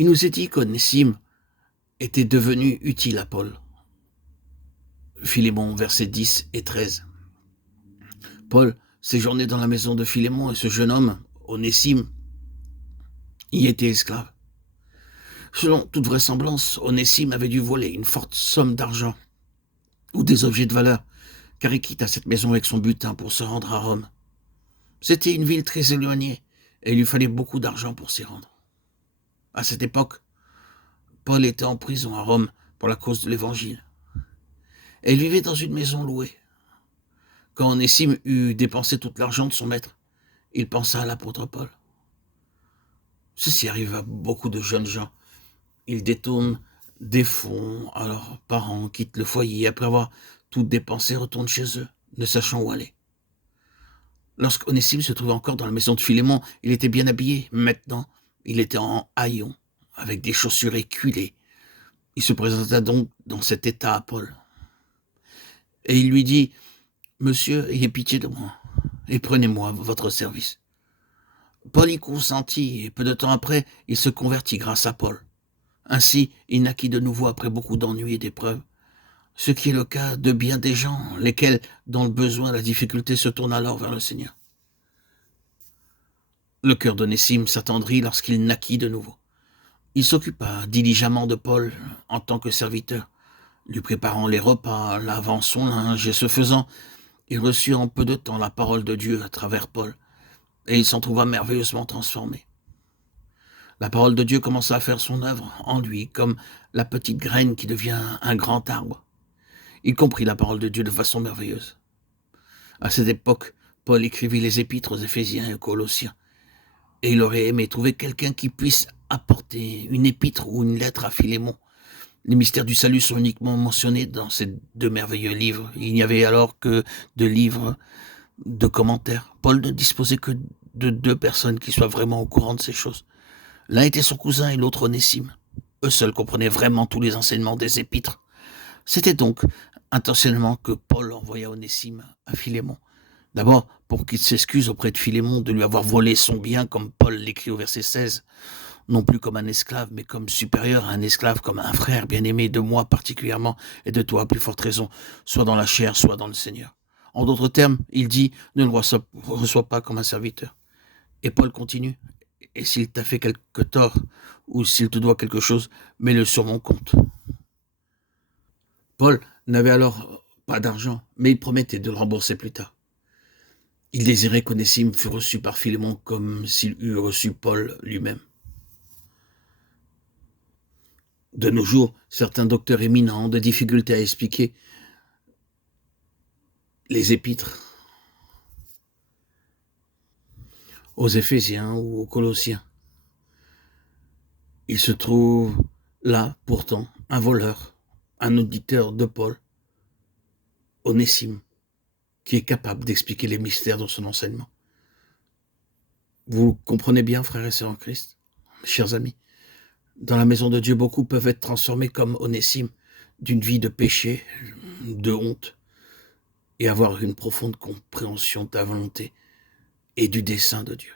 Il nous est dit qu'Onésime était devenu utile à Paul. Philémon, versets 10 et 13. Paul séjournait dans la maison de Philémon et ce jeune homme, Onésime, y était esclave. Selon toute vraisemblance, Onésime avait dû voler une forte somme d'argent ou des objets de valeur, car il quitta cette maison avec son butin pour se rendre à Rome. C'était une ville très éloignée et il lui fallait beaucoup d'argent pour s'y rendre. À cette époque, Paul était en prison à Rome pour la cause de l'Évangile. Et il vivait dans une maison louée. Quand Onésime eut dépensé tout l'argent de son maître, il pensa à l'apôtre Paul. Ceci arrive à beaucoup de jeunes gens. Ils détournent des fonds à leurs parents, quittent le foyer, après avoir tout dépensé, retournent chez eux, ne sachant où aller. Lorsqu'Onésime se trouvait encore dans la maison de Philémon, il était bien habillé. Maintenant, il était en haillons, avec des chaussures éculées. Il se présenta donc dans cet état à Paul. Et il lui dit, « Monsieur, ayez pitié de moi, et prenez-moi à votre service. » Paul y consentit, et peu de temps après, il se convertit grâce à Paul. Ainsi, il naquit de nouveau après beaucoup d'ennuis et d'épreuves, ce qui est le cas de bien des gens, lesquels, dans le besoin, la difficulté, se tournent alors vers le Seigneur. Le cœur d'Onésime s'attendrit lorsqu'il naquit de nouveau. Il s'occupa diligemment de Paul en tant que serviteur, lui préparant les repas, lavant son linge, et ce faisant, il reçut en peu de temps la parole de Dieu à travers Paul, et il s'en trouva merveilleusement transformé. La parole de Dieu commença à faire son œuvre en lui, comme la petite graine qui devient un grand arbre. Il comprit la parole de Dieu de façon merveilleuse. À cette époque, Paul écrivit les épîtres aux Éphésiens et aux Colossiens, et il aurait aimé trouver quelqu'un qui puisse apporter une épître ou une lettre à Philémon. Les mystères du salut sont uniquement mentionnés dans ces deux merveilleux livres. Il n'y avait alors que de livres de commentaires. Paul ne disposait que de deux personnes qui soient vraiment au courant de ces choses. L'un était son cousin et l'autre Onésime. Eux seuls comprenaient vraiment tous les enseignements des épîtres. C'était donc intentionnellement que Paul envoya Onésime à Philémon. D'abord, pour qu'il s'excuse auprès de Philémon de lui avoir volé son bien, comme Paul l'écrit au verset 16, non plus comme un esclave, mais comme supérieur à un esclave, comme un frère bien-aimé de moi particulièrement, et de toi à plus forte raison, soit dans la chair, soit dans le Seigneur. En d'autres termes, il dit, ne le reçois pas comme un serviteur. Et Paul continue, et s'il t'a fait quelque tort, ou s'il te doit quelque chose, mets-le sur mon compte. Paul n'avait alors pas d'argent, mais il promettait de le rembourser plus tard. Il désirait qu'Onésime fût reçu par Philémon comme s'il eût reçu Paul lui-même. De nos jours, certains docteurs éminents ont des difficultés à expliquer les épîtres aux Éphésiens ou aux Colossiens. Il se trouve là, pourtant, un voleur, un auditeur de Paul, Onésime, qui est capable d'expliquer les mystères dans son enseignement. Vous comprenez bien, frères et sœurs en Christ, chers amis, dans la maison de Dieu, beaucoup peuvent être transformés comme Onésime, d'une vie de péché, de honte, et avoir une profonde compréhension de la volonté et du dessein de Dieu.